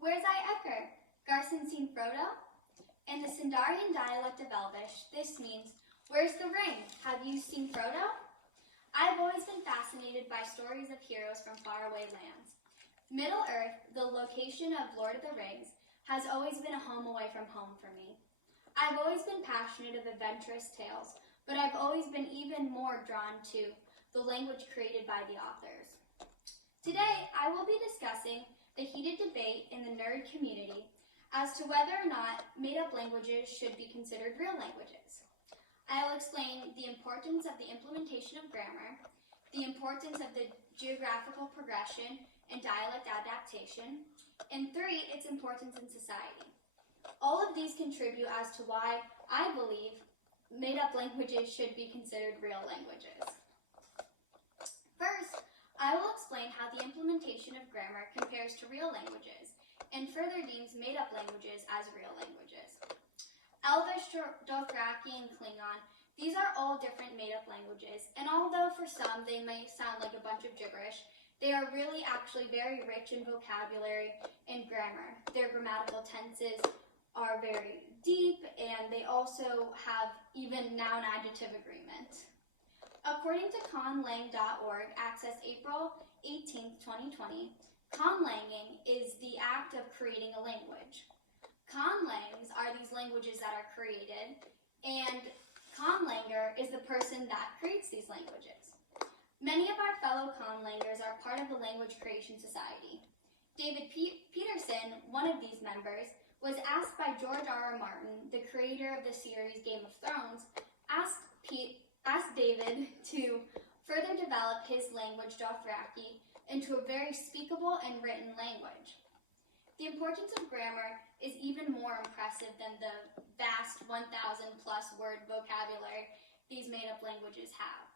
Where's I Ecker? Garson seen Frodo? In the Sindarian dialect of Elvish, this means, where's the ring? Have you seen Frodo? I've always been fascinated by stories of heroes from faraway lands. Middle-earth, the location of Lord of the Rings, has always been a home away from home for me. I've always been passionate of adventurous tales, but I've always been even more drawn to the language created by the authors. Today, I will be discussing the heated debate in the nerd community as to whether or not made-up languages should be considered real languages. I will explain the importance of the implementation of grammar, the importance of the geographical progression and dialect adaptation, and 3, its importance in society. All of these contribute as to why I believe made-up languages should be considered real languages. First, I will explain how the implementation of grammar compares to real languages, and further deems made-up languages as real languages. Elvish, Dothraki, and Klingon, these are all different made-up languages, and although for some they may sound like a bunch of gibberish, they are really actually very rich in vocabulary and grammar. Their grammatical tenses are very deep, and they also have even noun-adjective agreement. According to conlang.org, accessed April 18, 2020, conlanging is the act of creating a language. Conlangs are these languages that are created, and conlanger is the person that creates these languages. Many of our fellow conlangers are part of the Language Creation Society. David Peterson, one of these members, was asked by George R.R. Martin, the creator of the series Game of Thrones, asked David to further develop his language Dothraki into a very speakable and written language. The importance of grammar is even more impressive than the vast 1,000 plus word vocabulary these made-up languages have.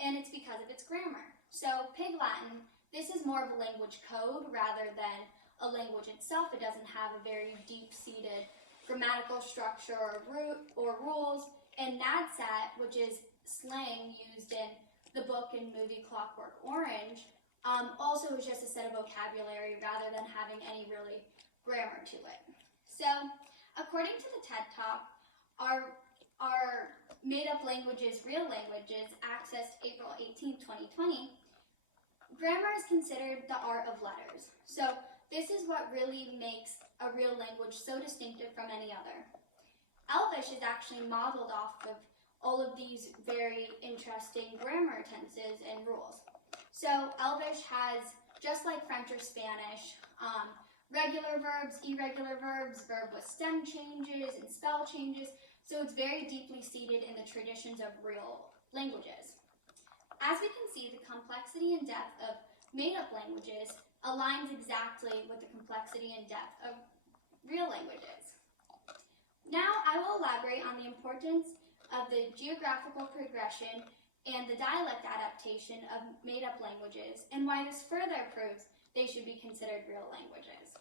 And it's because of its grammar. So Pig Latin, this is more of a language code rather than a language itself. It doesn't have a very deep-seated grammatical structure or rules. And Nadsat, which is slang used in the book and movie Clockwork Orange, also is just a set of vocabulary rather than having any really grammar to it. So, according to the TED Talk, our made-up languages, real languages, accessed April 18, 2020, grammar is considered the art of letters. So, this is what really makes a real language so distinctive from any other. Elvish is actually modeled off of all of these very interesting grammar tenses and rules. So Elvish has, just like French or Spanish, regular verbs, irregular verbs, verb with stem changes and spell changes, so it's very deeply seated in the traditions of real languages. As we can see, the complexity and depth of made-up languages aligns exactly with the complexity and depth of real languages. Now I will elaborate on the importance of the geographical progression and the dialect adaptation of made-up languages, and why this further proves they should be considered real languages.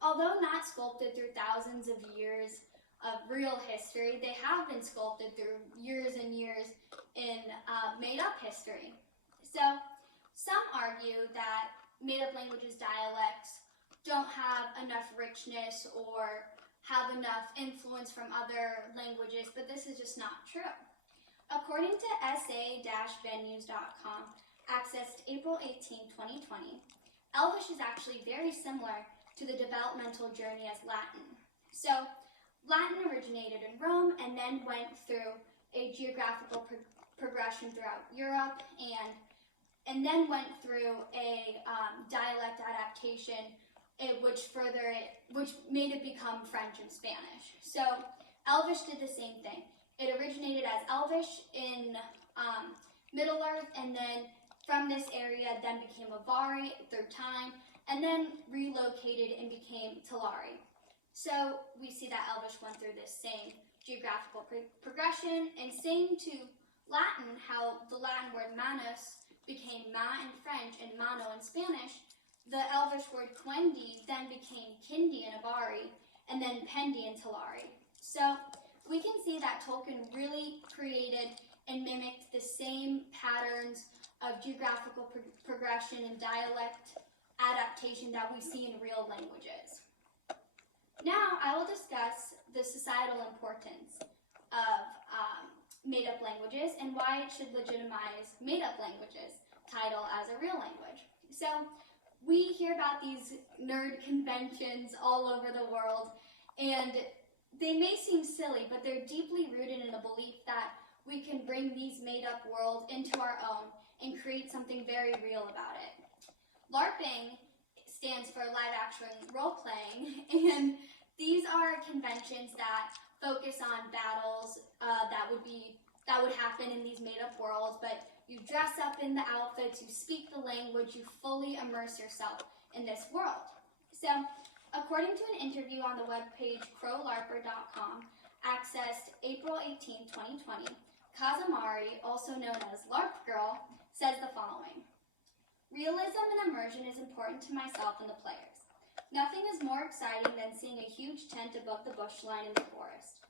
Although not sculpted through thousands of years of real history, they have been sculpted through years and years in made-up history. So, some argue that made-up languages dialects don't have enough richness or have enough influence from other languages, but this is just not true. According to sa-venues.com, accessed April 18, 2020, Elvish is actually very similar to the developmental journey as Latin. So, Latin originated in Rome and then went through a geographical progression throughout Europe and then went through a dialect adaptation which made it become French and Spanish. So, Elvish did the same thing. It originated as Elvish in Middle-earth, and then from this area then became Avari through time, and then relocated and became Talari. So we see that Elvish went through this same geographical progression, and same to Latin, how the Latin word manus became ma in French and mano in Spanish. The Elvish word quendi then became kindi in Avari, and then pendi in Talari. So we can see that Tolkien really created and mimicked the same patterns of geographical progression and dialect adaptation that we see in real languages. Now I will discuss the societal importance of made-up languages and why it should legitimize made-up languages title as a real language. So we hear about these nerd conventions all over the world, and they may seem silly, but they're deeply rooted in a belief that we can bring these made-up worlds into our own and create something very real about it. LARPing stands for live action role-playing, and these are conventions that focus on battles that would happen in these made-up worlds, but you dress up in the outfits, you speak the language, you fully immerse yourself in this world. So, according to an interview on the webpage crowlarper.com, accessed April 18, 2020, Kazamari, also known as LARP Girl, says the following: "Realism and immersion is important to myself and the players. Nothing is more exciting than seeing a huge tent above the bush line in the forest.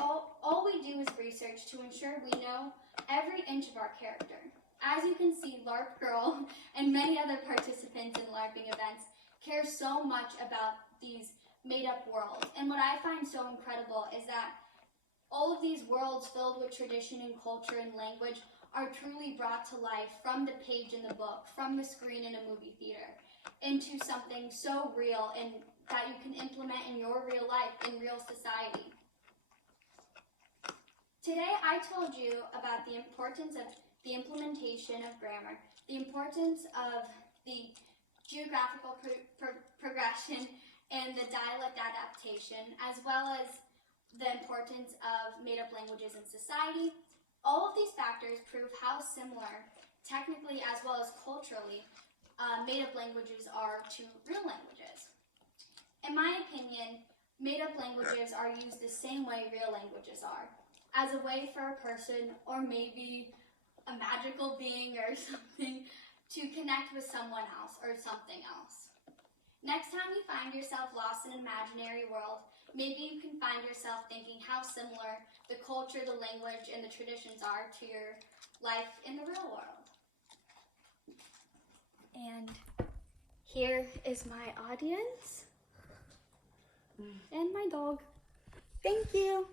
All we do is research to ensure we know every inch of our character. As you can see, LARP Girl and many other participants in LARPing events care so much about these made-up worlds. And what I find so incredible is that all of these worlds filled with tradition and culture and language are truly brought to life from the page in the book, from the screen in a movie theater, into something so real and that you can implement in your real life, in real society." Today I told you about the importance of the implementation of grammar, the importance of the geographical progression and the dialect adaptation, as well as the importance of made-up languages in society. All of these factors prove how similar, technically as well as culturally, made-up languages are to real languages. In my opinion, made-up languages are used the same way real languages are, as a way for a person, or maybe a magical being or something, to connect with someone else or something else. Next time you find yourself lost in an imaginary world, maybe you can find yourself thinking how similar the culture, the language, and the traditions are to your life in the real world. And here is my audience and my dog. Thank you.